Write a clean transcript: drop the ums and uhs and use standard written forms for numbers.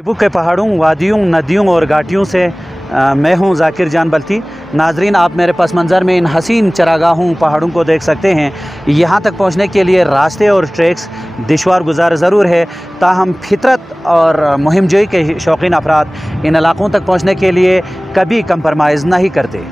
टिब्बू के पहाड़ों, वादियों, नदियों और घाटियों से मैं हूं ज़ाकिर जान बल्ती। नाजरीन, आप मेरे पस मंज़र में इन हसीन चरागाहों पहाड़ों को देख सकते हैं। यहाँ तक पहुँचने के लिए रास्ते और ट्रैक्स दुश्वार गुजार ज़रूर है, ताहम फितरत और मुहिम जोई के शौकीन अफराद इन इलाक़ों तक पहुँचने के लिए कभी कंप्रोमाइज़ नहीं करते।